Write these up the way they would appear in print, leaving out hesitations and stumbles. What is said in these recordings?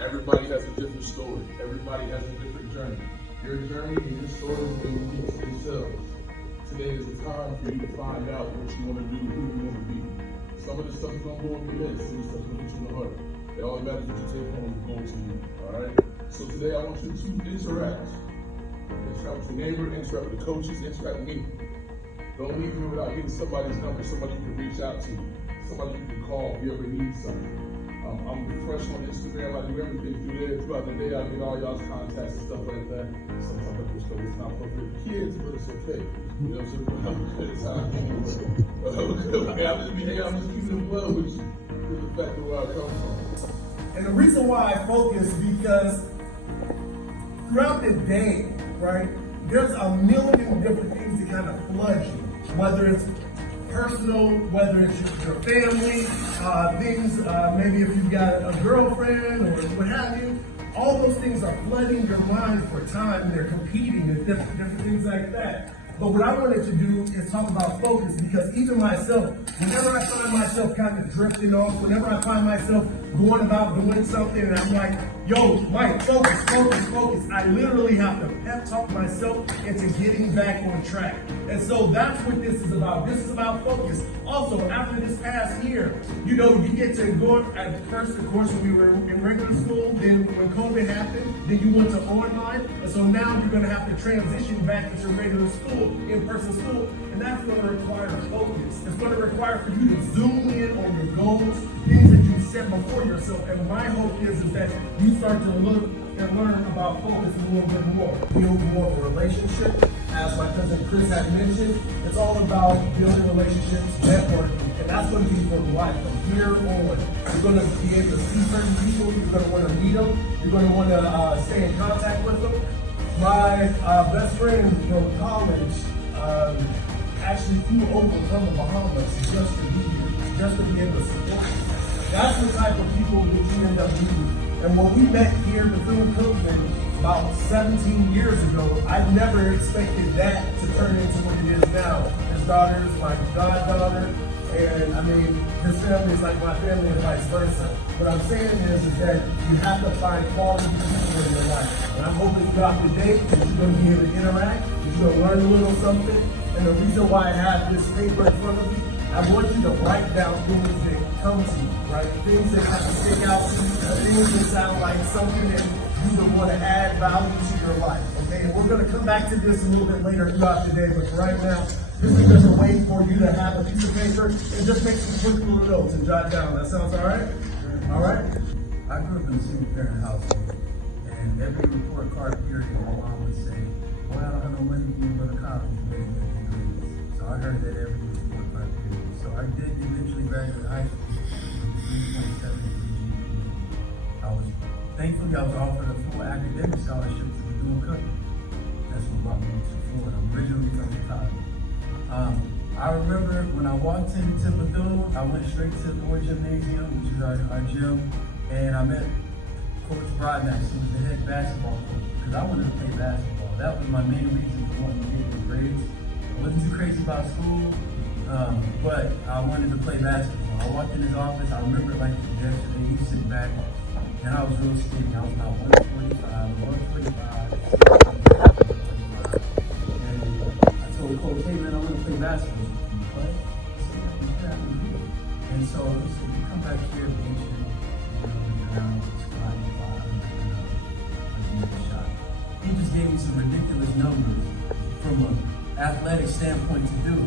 Everybody has a different story. Everybody has a different journey. Your journey and your story will unique to yourselves. Today is the time for you to find out what you want to do, who you want to be. Some of the stuff is going to go over your head, some of the stuff is going to get you in the heart. It all matters what you take home is going to you. Alright? So today I want you to interact. Interact with your neighbor, interact with the coaches, interact with me. Don't leave here without getting somebody's number, somebody you can reach out to, somebody you can call if you ever need something. I'm fresh on Instagram. I do everything through there. Throughout the day, I get all y'all's contacts and stuff like that. Sometimes I push it's not appropriate for kids, but it's okay. You know what I'm saying? We're having a good time anyway. I'm just keeping it well with you. To the fact of where I come from. And the reason why I focus because throughout the day, right, there's a million different things that kind of flood you. Whether it's personal, whether it's your family, things, maybe if you've got a girlfriend or what have you, all those things are flooding your mind for time. They're competing and different things like that. But what I wanted to do is talk about focus, because even myself, whenever I find myself kind of drifting off, whenever I find myself going about doing something and I'm like, yo, Mike, focus. I literally have to pep talk myself into getting back on track. And so that's what this is about. This is about focus. Also, after this past year, you know, you get to go at first, of course, when we were in regular school, then when COVID happened, then you went to online. And so now you're going to have to transition back into regular school, in-person school. And that's going to require focus. It's going to require for you to zoom in on your goals, things that you set before yourself. And my hope is that you start to look and learn about focus a little bit more. Build more of a relationship. As my cousin Chris had mentioned, it's all about building relationships, networking, and that's going to be for life from here on. You're going to be able to see certain people. You're going to want to meet them. You're going to want to stay in contact with them. My best friend from college actually flew over from the Bahamas just to be here, just to be able to support. That's the type of people that you end up meeting. And when we met here at the Film Cookman about 17 years ago, I never expected that to turn into what it is now. His daughter is my goddaughter, and I mean, his family is like my family and vice versa. What I'm saying is that you have to find quality people in your life. And I'm hoping throughout the day that you're going to be able to interact, that you're going to learn a little something. And the reason why I have this paper in front of me, I want you to write down things that come to you, right? Things that kind of stick out to you, things that sound like something that you would want to add value to your life, okay? And we're going to come back to this a little bit later throughout the day, but for right now, this is just a way for you to have a piece of paper and just make some quick little notes and jot down. That sounds all right? All right? I grew up in a single-parent household, and every report card period, my mom would say, well, I don't have no money to go to college. So I heard that every report card period. So I did eventually graduate high school. Thankfully, I was offered a full academic scholarship to Daytona cooking. That's what brought me to Florida. I'm originally from Chicago. I remember when I walked into Bethune, I went straight to the boy gymnasium, which is our gym, and I met Coach Brodnax, who was the head basketball coach, because I wanted to play basketball. That was my main reason for wanting to get good grades. I wasn't too crazy about school, but I wanted to play basketball. I walked in his office, I remember it like yesterday, he was sitting back, and I was real skinny. I was about 145, 145. And I told Coach, hey man, I want to play basketball. You play? I said, yeah, you have to do it. And so he said, you come back here, bench it, squat, give it a shot. He just gave me some ridiculous numbers from an athletic standpoint to do.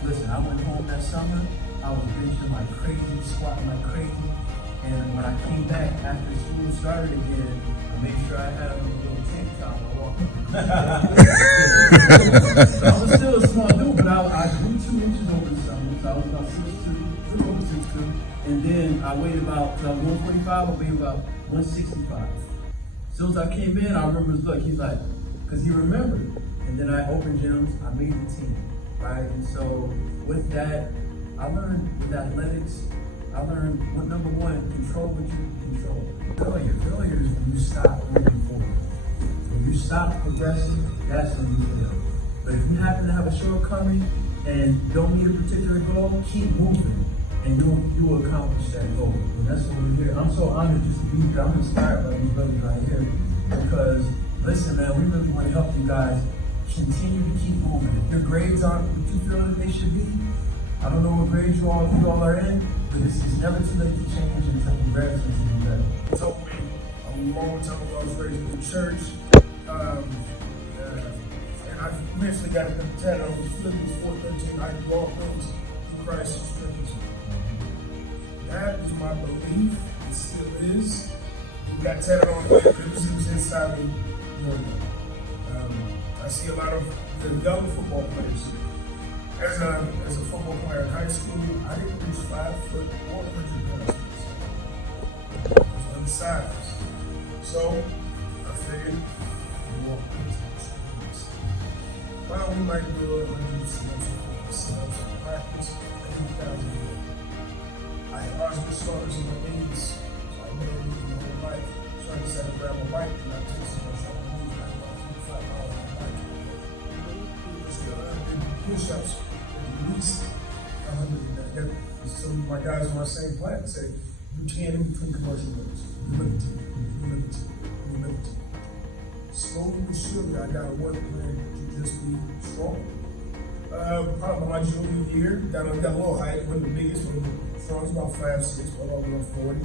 Listen, I went home that summer, I was benching like crazy, squatting like crazy. And when I came back after school started again, I made sure I had a little tank top and walked. So I was still a small dude, but I grew 2 inches over the summer. So I was about 6'2", little over 6'2". And then I weighed about, I was 145, I weighed about 165. As soon as I came in, I remember his look, he's like, because he remembered. And then I opened gyms, I made the team, right? And so with that, I learned with athletics, I learned, number one, control what you can control. Failure is when you stop moving forward. When you stop progressing, that's when you fail. But if you happen to have a shortcoming and don't meet a particular goal, keep moving. and you will accomplish that goal. And that's what we're here. I'm so honored just to be here. I'm inspired by these brothers right here because, listen, man, we really want to help you guys continue to keep moving. If your grades aren't what you feel that they should be, I don't know what grades you all are in, but this is never too late to change and to progress and to do better. Told me a long time ago I was raised in the church, and I eventually got a tattoo on Philippians 4:13. I do all things through Christ who strengthens me. That is my belief. It still is. We got tatted on me. It was inside me. I see a lot of the young football players. As a football player in high school, I didn't reach 5 foot 100 pounds. I was undersized. So I figured walk into the streets. Well, we might do it when we see practice. I did 1,000 a day. I had arsenal starters in my knees. So I made it my whole life. Trying to set a grab a bike and I took some myself and moved like about $55 on my bike. Push-ups at least 100 a day. So my guys on my same planet say, you can't in between commercial breaks. You're limited. Slowly but surely, I got a work plan to just be strong. Probably my junior year, got a little height, wasn't the biggest, but strong, about 5'6", well over 140.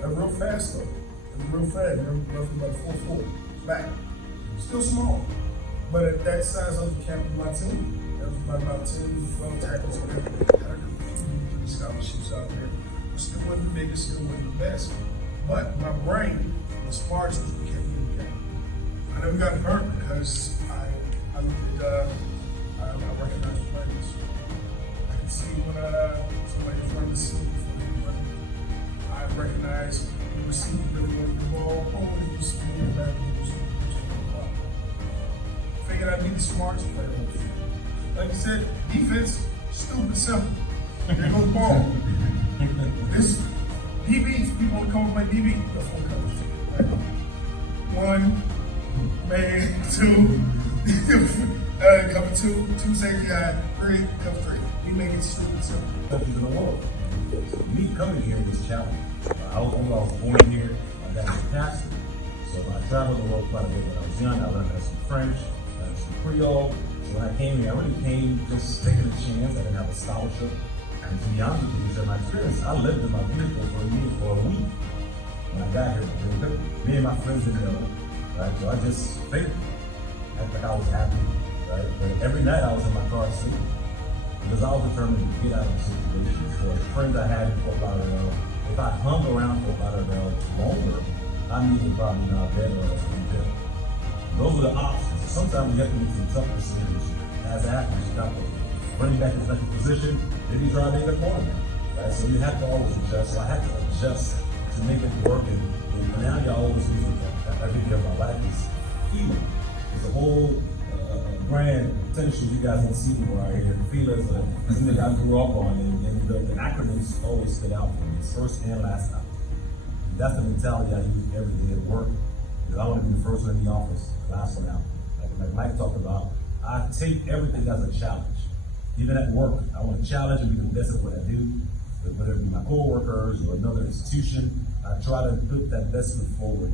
Got real fast though. Real fast, roughly about 4'4", back. Still small. But at that size, I was the captain of my team. That was about 10, 12 tackles, whatever. I had a few scholarships out there. I still wasn't the biggest, still wasn't the best. But my brain was far as we kept me in the game. I never got hurt because I looked at, I recognized players. I could see when somebody's running the seam before they run. I recognized the receiver really wanted the ball home and he was spinning back and he was figured I'd be the smartest player on the field. Like you said, defense, stupid simple. There goes the ball. This DBs, people want to come play DB. That's what comes. Right? 1, man, 2, cover 2 safety guy, 3, cover 3. We make it stupid simple. Countries in the world. So me coming here was challenging. I was born here. My dad was a pastor. So I traveled the world quite a bit when I was young. I learned some French, some Creole. So when I came here, I really came just taking a chance. I didn't have a scholarship. And to be honest with you, in my experience, I lived in my vehicle for a week. When I got here, me and my friends didn't know, right? So I just faked it. Acted like I was happy, right? But every night I was in my car singing. Because I was determined to get out of the situation. So the friends I had in Fort Lauderdale, if I hung around Fort Lauderdale longer, I needed probably not dead or else in jail. Those are the options. Sometimes you have to make some tough decisions. As athletes, you got to running back in the position, then you try to make a quarterback. Right? So you have to always adjust. So I had to adjust to make it work. And now y'all always use it. I think my life is healing. It's a whole brand potential you guys don't see more out here. Feel as something I grew up on, and the acronyms always stood out for me. It's first and last time. That's the mentality I use every day at work. Because I want to be the first one in the office, the last one out. Like Mike talked about, I take everything as a challenge. Even at work, I want to challenge and be the best at what I do. Whether it be my coworkers or another institution, I try to put that best foot forward.